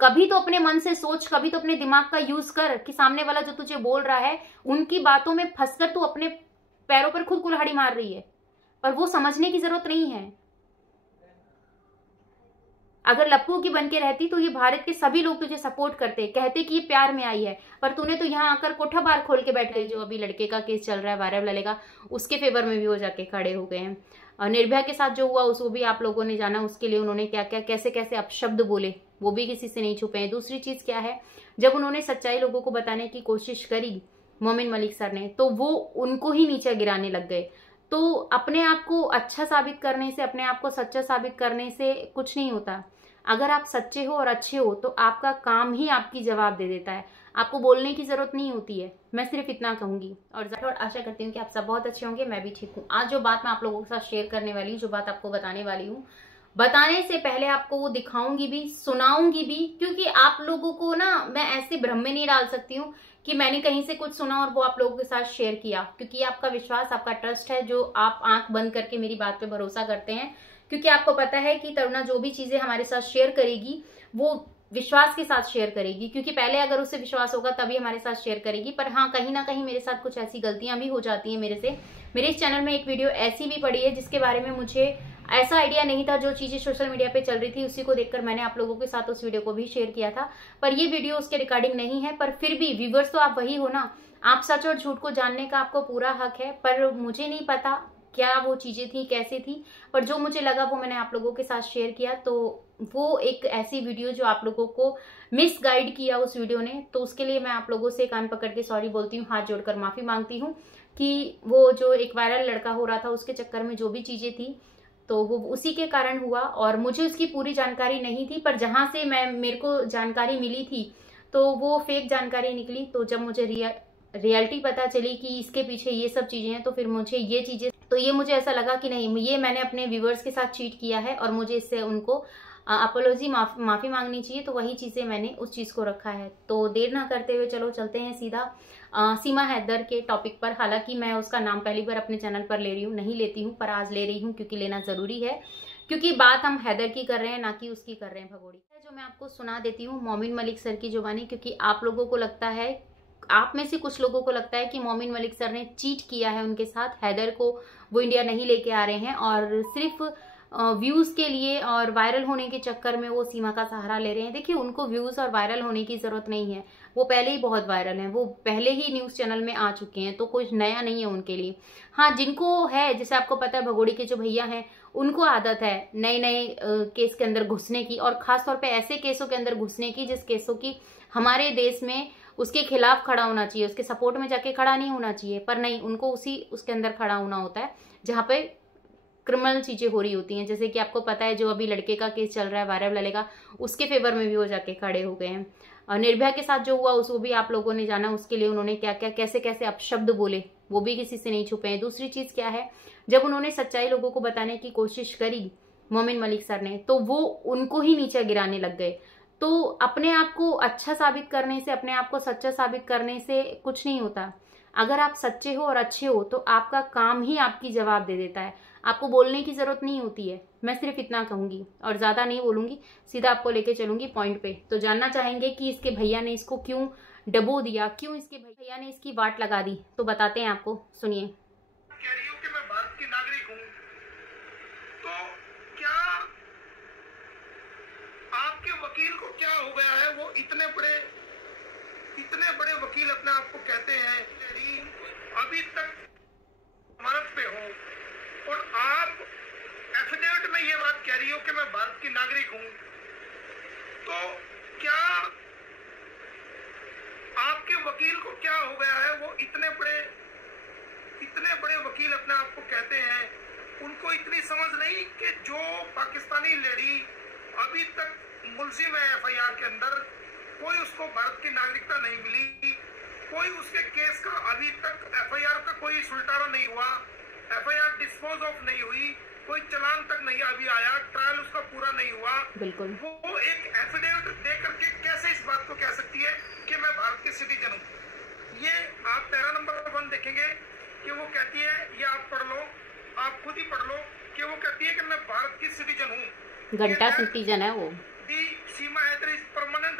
कभी तो अपने मन से सोच, कभी तो अपने दिमाग का यूज कर कि सामने वाला जो तुझे बोल रहा है उनकी बातों में फंसकर तू अपने पैरों पर खुद कुल्हाड़ी मार रही है, पर वो समझने की जरूरत नहीं है। अगर लप्पू की बन के रहती तो ये भारत के सभी लोग तुझे सपोर्ट करते, कहते कि ये प्यार में आई है, पर तूने तो यहाँ आकर कोठा बार खोल के बैठ गई। जो अभी लड़के का केस चल रहा है वायरल ललेगा, उसके फेवर में भी वो जाके खड़े हो गए हैं। और निर्भया के साथ जो हुआ उसको भी आप लोगों ने जाना, उसके लिए उन्होंने क्या क्या कैसे कैसे अपशब्द बोले, वो भी किसी से नहीं छुपे हैं। दूसरी चीज क्या है, जब उन्होंने सच्चाई लोगों को बताने की कोशिश करी मोमिन मलिक सर ने, तो वो उनको ही नीचे गिराने लग गए। तो अपने आप को अच्छा साबित करने से, अपने आप को सच्चा साबित करने से कुछ नहीं होता। अगर आप सच्चे हो और अच्छे हो तो आपका काम ही आपकी जवाब दे देता है, आपको बोलने की जरूरत नहीं होती है। मैं सिर्फ इतना कहूंगी और आशा करती हूँ कि आप सब बहुत अच्छे होंगे, मैं भी ठीक हूँ। आज जो बात मैं आप लोगों के साथ शेयर करने वाली हूँ, जो बात आपको बताने वाली हूँ, बताने से पहले आपको वो दिखाऊंगी भी, सुनाऊंगी भी, क्योंकि आप लोगों को ना मैं ऐसे भ्रम में नहीं डाल सकती हूँ कि मैंने कहीं से कुछ सुना और वो आप लोगों के साथ शेयर किया, क्योंकि आपका विश्वास, आपका ट्रस्ट है, जो आप आंख बंद करके मेरी बात पे भरोसा करते हैं। क्योंकि आपको पता है कि तरुणा जो भी चीजें हमारे साथ शेयर करेगी वो विश्वास के साथ शेयर करेगी, क्योंकि पहले अगर उसे विश्वास होगा तभी हमारे साथ शेयर करेगी। पर हाँ, कहीं ना कहीं मेरे साथ कुछ ऐसी गलतियां भी हो जाती हैं मेरे से। मेरे इस चैनल में एक वीडियो ऐसी भी पड़ी है जिसके बारे में मुझे ऐसा आइडिया नहीं था, जो चीजें सोशल मीडिया पे चल रही थी उसी को देखकर मैंने आप लोगों के साथ उस वीडियो को भी शेयर किया था, पर ये वीडियो उसके रिकॉर्डिंग नहीं है। पर फिर भी व्यूवर्स तो आप वही हो ना, आप सच और झूठ को जानने का आपको पूरा हक है। पर मुझे नहीं पता क्या वो चीजें थी, कैसे थी, पर जो मुझे लगा वो मैंने आप लोगों के साथ शेयर किया। तो वो एक ऐसी वीडियो जो आप लोगों को मिस गाइड किया उस वीडियो ने, तो उसके लिए मैं आप लोगों से कान पकड़ के सॉरी बोलती हूँ, हाथ जोड़कर माफी मांगती हूँ कि वो जो एक वायरल लड़का हो रहा था उसके चक्कर में जो भी चीजें थी तो वो उसी के कारण हुआ, और मुझे उसकी पूरी जानकारी नहीं थी। पर जहां से मेरे को जानकारी मिली थी तो वो फेक जानकारी निकली। तो जब मुझे रियलिटी पता चली कि इसके पीछे ये सब चीजें हैं, तो फिर मुझे ये चीजें, तो ये मुझे ऐसा लगा कि नहीं, ये मैंने अपने व्यूवर्स के साथ चीट किया है और मुझे इससे उनको अपोलॉजी माफी मांगनी चाहिए। तो वही चीजें मैंने उस चीज को रखा है। तो देर ना करते हुए चलो चलते हैं सीधा सीमा हैदर के टॉपिक पर। हालांकि मैं उसका नाम पहली बार अपने चैनल पर ले रही हूँ, नहीं लेती हूँ, पर आज ले रही हूँ क्योंकि लेना जरूरी है, क्योंकि बात हम हैदर की कर रहे हैं, ना कि उसकी कर रहे हैं भगोड़ी। जो मैं आपको सुना देती हूँ मोमिन मलिक सर की जुबानी, क्योंकि आप लोगों को लगता है, आप में से कुछ लोगों को लगता है कि मोमिन मलिक सर ने चीट किया है उनके साथ, हैदर को वो इंडिया नहीं लेके आ रहे हैं और सिर्फ व्यूज के लिए और वायरल होने के चक्कर में वो सीमा का सहारा ले रहे हैं। देखिए, उनको व्यूज और वायरल होने की जरूरत नहीं है, वो पहले ही बहुत वायरल हैं, वो पहले ही न्यूज चैनल में आ चुके हैं, तो कुछ नया नहीं है उनके लिए। हाँ, जिनको है, जैसे आपको पता है भगोड़ी के जो भैया हैं उनको आदत है नए नए केस के अंदर घुसने की, और खासतौर पर ऐसे केसों के अंदर घुसने की जिस केसों की हमारे देश में उसके खिलाफ खड़ा होना चाहिए, उसके सपोर्ट में जाके खड़ा नहीं होना चाहिए। पर नहीं, उनको उसके अंदर खड़ा होना होता है जहां पे क्रिमिनल चीजें हो रही होती हैं। जैसे कि आपको पता है जो अभी लड़के का केस चल रहा है वायरल ललेगा, उसके फेवर में भी वो जाके खड़े हो गए हैं। और निर्भया के साथ जो हुआ उसको भी आप लोगों ने जाना, उसके लिए उन्होंने क्या क्या कैसे कैसे अपशब्द बोले, वो भी किसी से नहीं छुपे हैं। दूसरी चीज क्या है, जब उन्होंने सच्चाई लोगों को बताने की कोशिश करी मोमिन मलिक सर ने, तो वो उनको ही नीचे गिराने लग गए। तो अपने आप को अच्छा साबित करने से, अपने आप को सच्चा साबित करने से कुछ नहीं होता। अगर आप सच्चे हो और अच्छे हो तो आपका काम ही आपकी जवाब दे देता है, आपको बोलने की जरूरत नहीं होती है। मैं सिर्फ इतना कहूंगी और ज्यादा नहीं बोलूंगी, सीधा आपको लेके चलूंगी पॉइंट पे। तो जानना चाहेंगे कि इसके भैया ने इसको क्यों डबो दिया, क्यों इसके भैया ने इसकी वाट लगा दी, तो बताते हैं आपको, सुनिए। कह रही हूँ कि मैं भारत की नागरिक हूँ, तो क्या आपके वकील को क्या हो गया है? वो इतने बड़े वकील अपने आप को कहते हैं, अभी तक जमानत पे हो और आप एफिडेविट में ये बात कह रही हो कि मैं भारत की नागरिक हूँ, तो क्या आपके वकील को क्या हो गया है? वो इतने बड़े वकील अपने आप को कहते हैं, उनको इतनी समझ नहीं कि जो पाकिस्तानी लेडी अभी तक मुलजिम है एफआईआर के अंदर, कोई उसको भारत की नागरिकता नहीं मिली, कोई उसके केस का अभी तक एफआईआर का कोई सुलटारा नहीं हुआ, एफआईआर डिस्पोज ऑफ नहीं हुई, कोई चलान तक नहीं अभी आया, ट्रायल उसका पूरा नहीं हुआ। बिल्कुल, वो एक एफिडेविट दे करके कैसे इस बात को कह सकती है कि मैं भारत की सिटीजन हूँ? ये आप पैरा नंबर 1 देखेंगे कि वो कहती है, ये आप पढ़ लो, आप खुद ही पढ़ लो, कि वो कहती है कि मैं भारत की सिटीजन हूँ, घंटा सिटीजन है वो। Seema Haider is permanent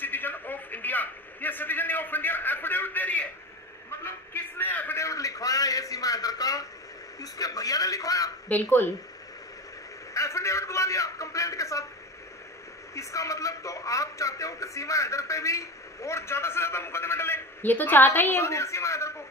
citizen of India. ये सिटीजन ऑफ इंडिया एफिडेविट दे रही है। मतलब किसने एफिडेविट लिखवाया ये सीमा हैदर का? उसके भैया ने लिखवाया। बिल्कुल एफिडेविट दिला दिया कंप्लेंट के साथ। इसका मतलब तो आप चाहते हो कि सीमा हैदर पे भी और ज्यादा से ज्यादा मुकदमे डले। ये तो चाहता ही है वो। सीमा हैदर को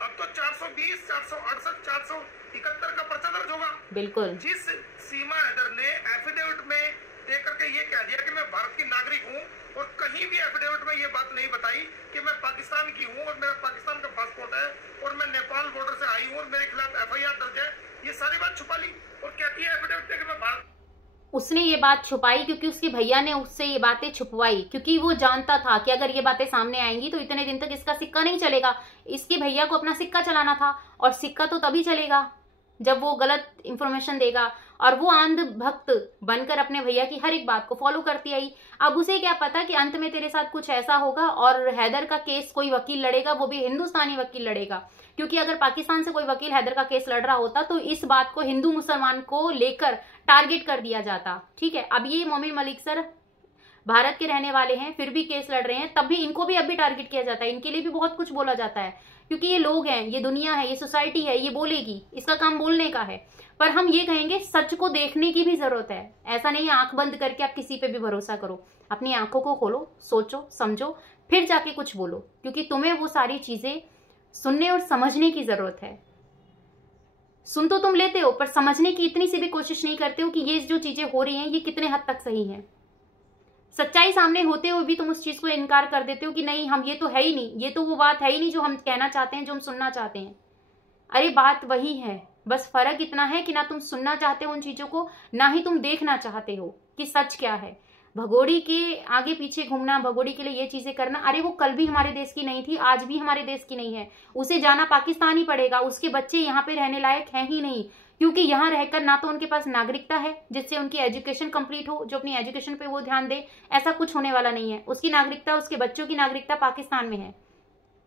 अब तो 420, 468, 471 का पर्चा दर्ज होगा। बिल्कुल। जिस सीमा हैदर ने एफिडेविट में दे करके ये कह दिया कि मैं भारत की नागरिक हूँ, और कहीं भी एफिडेविट में ये बात नहीं बताई कि मैं पाकिस्तान की हूँ और मेरा पाकिस्तान का पासपोर्ट है और मैं नेपाल बॉर्डर से आई हूँ और मेरे खिलाफ एफआईआर दर्ज है, ये सारी बात छुपा ली और कहती है एफिडेविट में कि मैं भारत। उसने ये बात छुपाई क्योंकि उसके भैया ने उससे ये बातें छुपवाई, क्योंकि वो जानता था कि अगर ये बातें सामने आएंगी तो इतने दिन तक इसका सिक्का नहीं चलेगा। इसके भैया को अपना सिक्का चलाना था, और सिक्का तो तभी चलेगा जब वो गलत इंफॉर्मेशन देगा। और वो अंध भक्त बनकर अपने भैया की हर एक बात को फॉलो करती आई। अब उसे क्या पता कि अंत में तेरे साथ कुछ ऐसा होगा और हैदर का केस कोई वकील लड़ेगा, वो भी हिंदुस्तानी वकील लड़ेगा। क्योंकि अगर पाकिस्तान से कोई वकील हैदर का केस लड़ रहा होता तो इस बात को हिंदू मुसलमान को लेकर टारगेट कर दिया जाता। ठीक है, अब ये मोमिन मलिक सर भारत के रहने वाले हैं, फिर भी केस लड़ रहे हैं, तब भी इनको भी अब भी टारगेट किया जाता है। इनके लिए भी बहुत कुछ बोला जाता है, क्योंकि ये लोग हैं, ये दुनिया है, ये सोसाइटी है, ये बोलेगी, इसका काम बोलने का है। पर हम ये कहेंगे सच को देखने की भी जरूरत है। ऐसा नहीं है आंख बंद करके आप किसी पे भी भरोसा करो। अपनी आंखों को खोलो, सोचो, समझो, फिर जाके कुछ बोलो, क्योंकि तुम्हें वो सारी चीजें सुनने और समझने की जरूरत है। सुन तो तुम लेते हो, पर समझने की इतनी सी भी कोशिश नहीं करते हो कि ये जो चीजें हो रही हैं ये कितने हद तक सही हैं। सच्चाई सामने होते हुए भी तुम उस चीज को इनकार कर देते हो कि नहीं, हम ये तो है ही नहीं, ये तो वो बात है ही नहीं जो हम कहना चाहते हैं, जो हम सुनना चाहते हैं। अरे बात वही है, बस फर्क इतना है कि ना तुम सुनना चाहते हो उन चीजों को, ना ही तुम देखना चाहते हो कि सच क्या है। भगोड़ी के आगे पीछे घूमना, भगोड़ी के लिए ये चीजें करना, अरे वो कल भी हमारे देश की नहीं थी, आज भी हमारे देश की नहीं है। उसे जाना पाकिस्तान ही पड़ेगा। उसके बच्चे यहाँ पे रहने लायक हैं ही नहीं, क्योंकि यहाँ रहकर ना तो उनके पास नागरिकता है जिससे उनकी एजुकेशन कंप्लीट हो, जो अपनी एजुकेशन पे वो ध्यान दे, ऐसा कुछ होने वाला नहीं है। उसकी नागरिकता, उसके बच्चों की नागरिकता पाकिस्तान में है।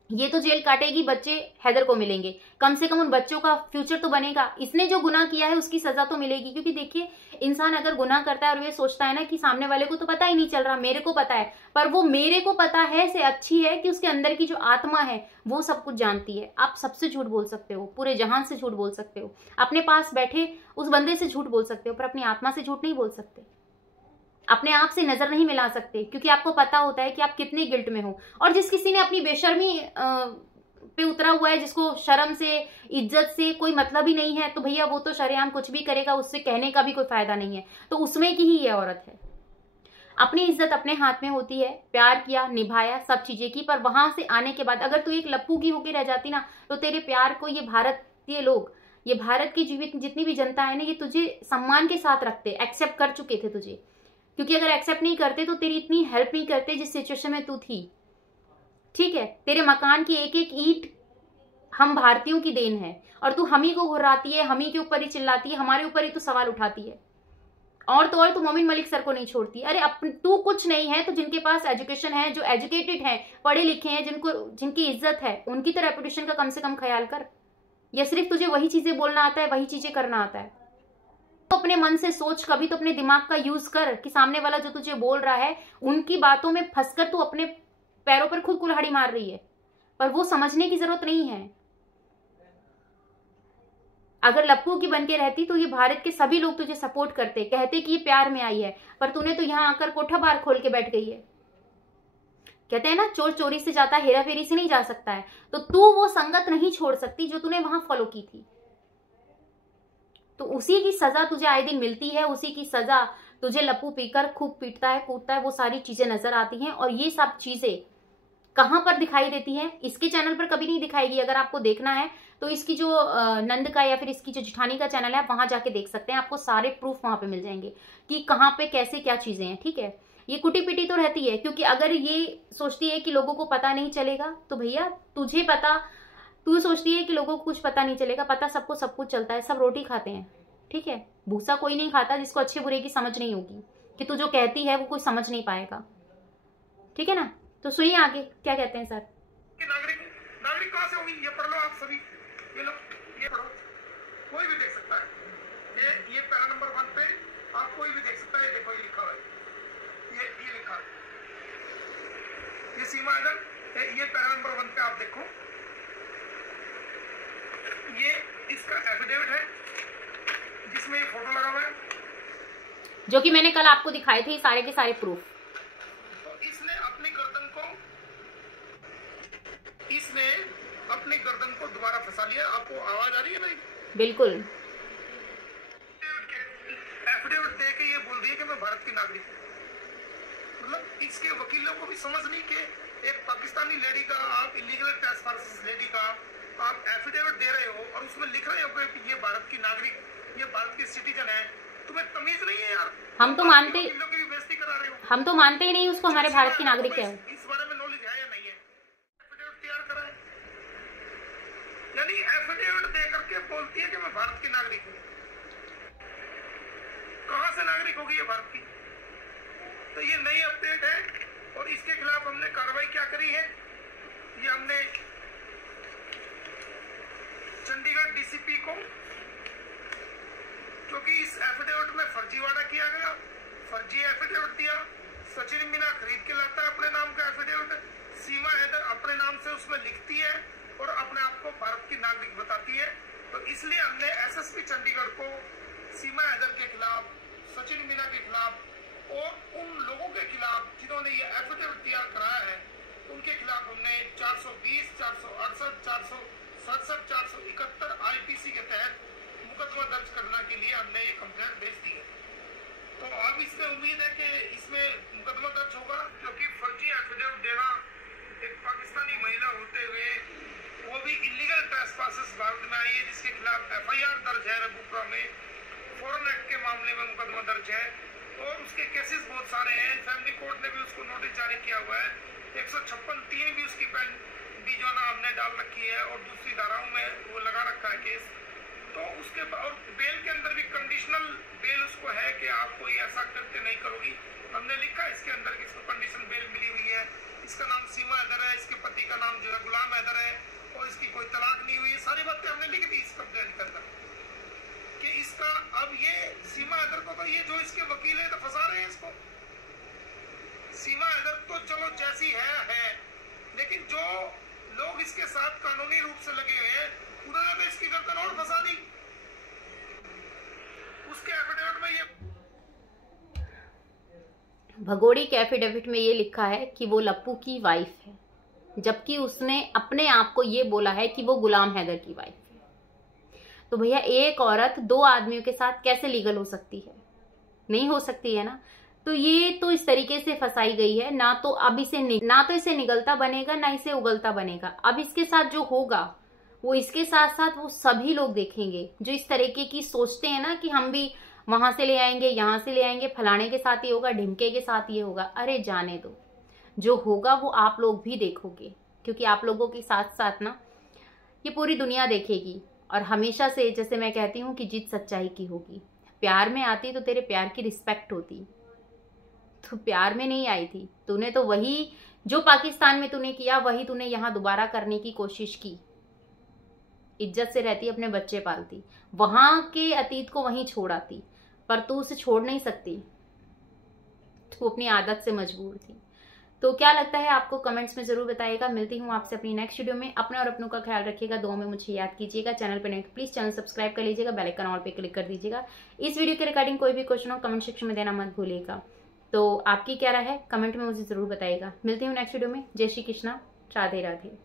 ये तो जेल काटेगी, बच्चे हैदर को मिलेंगे, कम से कम उन बच्चों का फ्यूचर तो बनेगा। इसने जो गुनाह किया है उसकी सजा तो मिलेगी। क्योंकि देखिए, इंसान अगर गुनाह करता है और ये सोचता है ना कि सामने वाले को तो पता ही नहीं चल रहा, मेरे को पता है, पर वो मेरे को पता है से अच्छी है कि उसके अंदर की जो आत्मा है वो सब कुछ जानती है। आप सबसे झूठ बोल सकते हो, पूरे जहान से झूठ बोल सकते हो, अपने पास बैठे उस बंदे से झूठ बोल सकते हो, पर अपनी आत्मा से झूठ नहीं बोल सकते। अपने आप से नजर नहीं मिला सकते, क्योंकि आपको पता होता है कि आप कितने गिल्ट में हो। और जिस किसी ने अपनी बेशर्मी पे उतरा हुआ है, जिसको शर्म से, इज्जत से कोई मतलब ही नहीं है, तो भैया वो तो शरेआम कुछ भी करेगा, उससे कहने का भी कोई फायदा नहीं है। तो उसमें की ही ये औरत है। अपनी इज्जत अपने हाथ में होती है, प्यार किया, निभाया, सब चीजें की, पर वहां से आने के बाद अगर तू एक लप्पू की होके रह जाती ना, तो तेरे प्यार को ये भारतीय लोग, ये भारत की जीवित जितनी भी जनता है ना, ये तुझे सम्मान के साथ रखते, एक्सेप्ट कर चुके थे तुझे। क्योंकि अगर एक्सेप्ट नहीं करते तो तेरी इतनी हेल्प नहीं करते जिस सिचुएशन में तू थी। ठीक है, तेरे मकान की एक एक ईंट हम भारतीयों की देन है, और तू हम ही को घुराती है, हम ही के ऊपर ही चिल्लाती है, हमारे ऊपर ही तू सवाल उठाती है। और तो और तू मोमिन मलिक सर को नहीं छोड़ती। अरे तू कुछ नहीं है तो जिनके पास एजुकेशन है, जो एजुकेटेड है, पढ़े लिखे हैं, जिनकी इज्जत है, उनकी तो रेपुटेशन का कम से कम ख्याल कर। या सिर्फ तुझे वही चीजें बोलना आता है, वही चीजें करना आता है? तो अपने मन से सोच, कभी तो अपने दिमाग का यूज कर कि सामने वाला जो तुझे बोल रहा है उनकी बातों में फंसकर तू अपने पैरों पर खुद कुल्हाड़ी मार रही है। पर वो समझने की जरूरत नहीं है। अगर लप्पू की बनके रहती तो ये भारत के सभी लोग तुझे सपोर्ट करते, कहते कि ये प्यार में आई है, पर तूने तो यहाँ आकर कोठा बार खोल के बैठ गई है। कहते हैं ना, चोर चोरी से जाता, हेरा फेरी से नहीं जा सकता है। तो तू वो संगत नहीं छोड़ सकती जो तूने वहां फॉलो की थी। तो उसी की सजा तुझे आए दिन मिलती है, उसी की सजा तुझे लप्पू पीकर खूब पीटता है, कूटता है, वो सारी चीजें नजर आती हैं। और ये सब चीजें कहां पर दिखाई देती हैं? इसके चैनल पर कभी नहीं दिखाएगी। अगर आपको देखना है तो इसकी जो नंद का या फिर इसकी जो जिठानी का चैनल है, आप वहां जाके देख सकते हैं। आपको सारे प्रूफ वहां पे मिल जाएंगे कि कहां पे कैसे क्या चीजें हैं। ठीक है, ये कुटी पिटी तो रहती है, क्योंकि अगर ये सोचती है कि लोगों को पता नहीं चलेगा, तो भैया तुझे पता, तू सोचती है कि लोगों को कुछ पता नहीं चलेगा, पता सबको सब कुछ चलता है। सब रोटी खाते हैं, ठीक है, भूसा कोई नहीं खाता जिसको अच्छे बुरे की समझ नहीं होगी, कि तू जो कहती है वो कोई समझ नहीं पाएगा। ठीक है ना? तो सुनिए आगे क्या कहते हैं सर। नागरिक कहां से होगी? ये पढ़ लो आप सभी, ये लो, ये पढ़ो, कोई भी देख सकता है। ये पैरा नंबर 1 पे आप कोई भी देख सकता है। देखो ये लिखा हुआ है, ये लिखा है, जो कि मैंने कल आपको दिखाए थे सारे के सारे प्रूफ। तो इसने अपनी गर्दन को दोबारा फंसा लिया। आपको आवाज आ रही है भाई? बिल्कुल। एफिडेविट दे के ये बोल दिया कि मैं भारत की नागरिक हूँ। मतलब इसके वकीलों को भी समझ नहीं कि एक पाकिस्तानी लेडी का, आप इलीगल ट्रेसपासेस लेडी का आप एफिडेविट दे रहे हो और उसमें लिख रहे हो कि ये भारत की नागरिक, ये भारत की सिटीजन है। तुम्हें तमीज नहीं है यार? हम तो मानते ही नहीं उसको हमारे भारत की नागरिक है। इस बारे में नॉलेज है या नहीं है? एफिडेविट तैयार करा है, यानी एफिडेविट दे करके बोलती है कि मैं भारत की नागरिक हूँ। कहां से नागरिक होगी ये भारत की? तो ये नई अपडेट है और इसके खिलाफ हमने कार्रवाई क्या करी है, ये हमने चंडीगढ़ डीसीपी को, क्योंकि इस एफिडेविट में फर्जीवाड़ा किया गया, फर्जी एफिडेविट दिया। सचिन मीना खरीद के लाता है अपने नाम का एफिडेविट, सीमा हैदर अपने नाम से उसमें लिखती है और अपने आप को भारत की नागरिक बताती है। तो इसलिए हमने एसएसपी चंडीगढ़ को सीमा हैदर के खिलाफ, सचिन मीना के खिलाफ और उन लोगों के खिलाफ जिन्होंने ये एफिडेविट तैयार कराया है, उनके खिलाफ हमने 420, 468, 467, 471 आईपीसी के तहत मुकदमा दर्ज करने के लिए हमने ये कंप्लेंट भेज दी है। तो अब इसमें उम्मीद है कि इसमें मुकदमा दर्ज होगा, क्योंकि फर्जी एफिडेविट देना एक पाकिस्तानी महिला होते हुए, वो भी इलीगल ट्रेसपासेस भारत में आई है, जिसके खिलाफ एफआईआर दर्ज है रघुपुरा में, फॉरेन एक्ट के मामले में मुकदमा दर्ज है और उसके केसेस बहुत सारे हैं। फैमिली कोर्ट ने भी उसको नोटिस जारी किया हुआ है, 156(3) भी उसकी भी जो ना हमने डाल रखी है और दूसरी धाराओं में वो लगा रखा है केस। तो उसके और बेल के अंदर भी कंडीशनल बेल उसको है कि आप कोई ऐसा कृत्य नहीं करोगी। हमने लिखा है इसके अंदर कि इसको कंडीशनल बेल मिली हुई है, इसका नाम सीमा हैदर है, इसके पति का नाम जो है गुलाम हैदर है और इसकी कोई तलाक नहीं हुई। सारी बातें हमने लिख दी इस कंप्लेंट के अंदर कि इसका, अब ये सीमा हैदर को तो ये जो इसके वकील है तो फंसा रहे हैं इसको। सीमा हैदर तो चलो जैसी है, लेकिन जो लोग इसके साथ कानूनी रूप से लगे हुए हैं उन्होंने तो इसकी गर्दन और फंसा दी। उसके एफिडेविट में ये भगोड़ी के एफिडेविट में ये लिखा है कि वो लप्पू की वाइफ है, जबकि उसने अपने आप को ये बोला है कि वो गुलाम हैदर की वाइफ है। तो भैया एक औरत दो आदमियों के साथ कैसे लीगल हो सकती है? नहीं हो सकती है ना। तो ये तो इस तरीके से फंसाई गई है, ना तो अब इसे निगलता बनेगा ना इसे उगलता बनेगा। अब इसके साथ जो होगा वो इसके साथ साथ वो सभी लोग देखेंगे जो इस तरीके की सोचते हैं ना कि हम भी वहां से ले आएंगे, यहाँ से ले आएंगे, फलाने के साथ ये होगा, ढिमके के साथ ये होगा। अरे जाने दो, जो होगा वो आप लोग भी देखोगे, क्योंकि आप लोगों के साथ साथ ना ये पूरी दुनिया देखेगी। और हमेशा से जैसे मैं कहती हूँ कि जीत सच्चाई की होगी। प्यार में आती तो तेरे प्यार की रिस्पेक्ट होती, तो प्यार में नहीं आई थी। तूने तो वही जो पाकिस्तान में तूने किया वही तूने यहाँ दोबारा करने की कोशिश की। इज्जत से रहती, अपने बच्चे पालती, वहां के अतीत को वहीं छोड़ आती, पर तू उसे छोड़ नहीं सकती, तू अपनी आदत से मजबूर थी। तो क्या लगता है आपको कमेंट्स में जरूर बताइएगा। मिलती हूँ आपसे अपनी नेक्स्ट वीडियो में। अपने और अपनों का ख्याल रखिएगा, दुआ में मुझे याद कीजिएगा। चैनल पे नहीं प्लीज चैनल सब्सक्राइब कर लीजिएगा, बेल आइकन ऑल पे क्लिक कर दीजिएगा। इस वीडियो के रिगार्डिंग कोई भी क्वेश्चन हो कमेंट सेक्शन में देना मत भूलिएगा। तो आपकी क्या राय है कमेंट में मुझे जरूर बताइएगा। मिलती हूँ नेक्स्ट वीडियो में। जय श्री कृष्णा, राधे राधे।